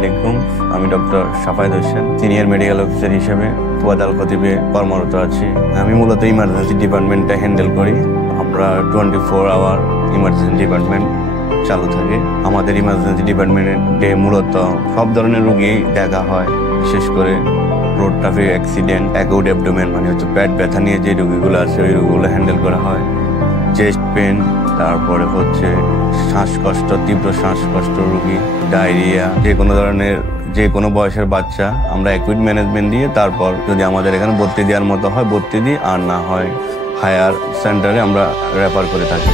আলাইকুম। আমি doctor Shafayet Hossain, senior medical officer হিসেবে ওয়াদাল খতিবে কর্মরত আছি। আমি মূলত ইমার্জেন্সি ডিপার্টমেন্টটা হ্যান্ডেল করি। আমরা 24 আওয়ার ইমার্জেন্সি ডিপার্টমেন্ট চালু থাকে। আমাদের ইমার্জেন্সি ডিপার্টমেন্টে মূলত সব ধরনের রোগী দেখা হয়, বিশেষ করে road traffic accident, acute abdomen মানে হচ্ছে পেট ব্যথা নিয়ে যে রোগীগুলো আছে ওই রোগীগুলো হ্যান্ডেল করা হয়। চেস্ট পেন, তারপরে হচ্ছে শ্বাসকষ্ট, তীব্র শ্বাসকষ্ট রোগী, ডায়রিয়া, যে কোনো বয়সের বাচ্চা আমরা অ্যাকুইট ম্যানেজমেন্ট দিয়ে তারপর যদি আমাদের এখানে ভর্তি দেওয়ার মতো হয় ভর্তি দিই, আর না হয় হায়ার সেন্টারে আমরা রেফার করে থাকি।